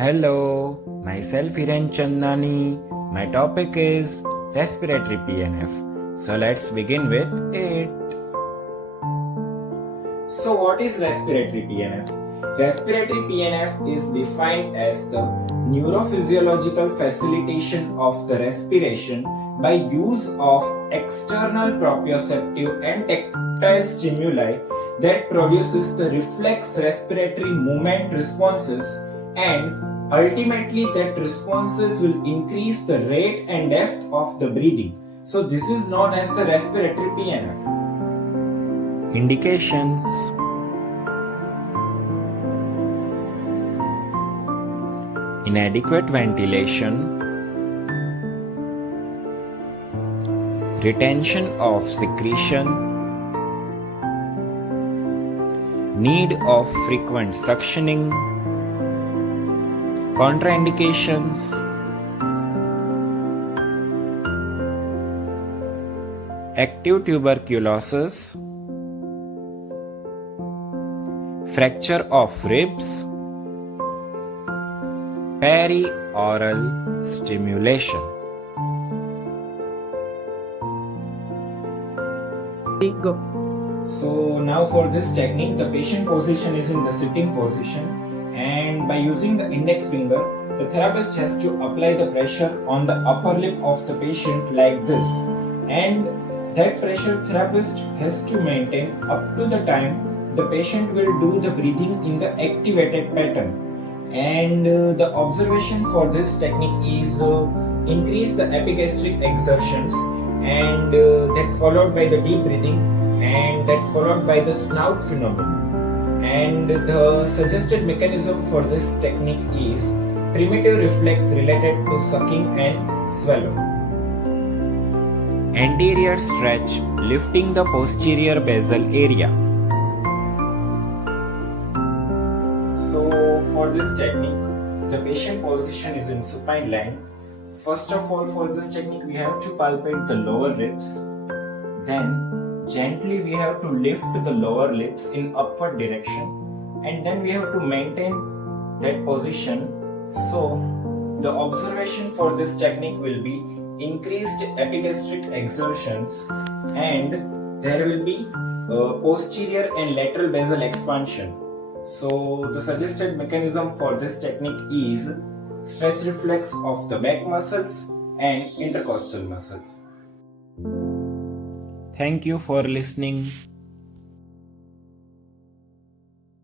Hello, myself Hiren Chandani. My topic is respiratory PNF. So let's begin with it. So what is respiratory PNF? Respiratory PNF is defined as the neurophysiological facilitation of the respiration by use of external proprioceptive and tactile stimuli that produces the reflex respiratory movement responses, and ultimately that responses will increase the rate and depth of the breathing. So this is known as the respiratory PNF. Indications: inadequate ventilation, retention of secretion, need of frequent suctioning, contraindications: active tuberculosis, fracture of ribs, perioral stimulation. Go. So now for this technique, the patient position is in the sitting position, and by using the index finger, the therapist has to apply the pressure on the upper lip of the patient like this, and that pressure therapist has to maintain up to the time the patient will do the breathing in the activated pattern. And the observation for this technique is increase the epigastric exertions, and that followed by the deep breathing, and that followed by the snout phenomenon. And the suggested mechanism for this technique is primitive reflex related to sucking and swallow. Anterior stretch, lifting the posterior basal area. So for this technique, the patient position is in supine lying. First of all, for this technique we have to palpate the lower ribs. Then gently we have to lift the lower lips in upward direction, and then we have to maintain that position. So the observation for this technique will be increased epigastric exertions, and there will be posterior and lateral basal expansion. So the suggested mechanism for this technique is stretch reflex of the back muscles and intercostal muscles. Thank you for listening.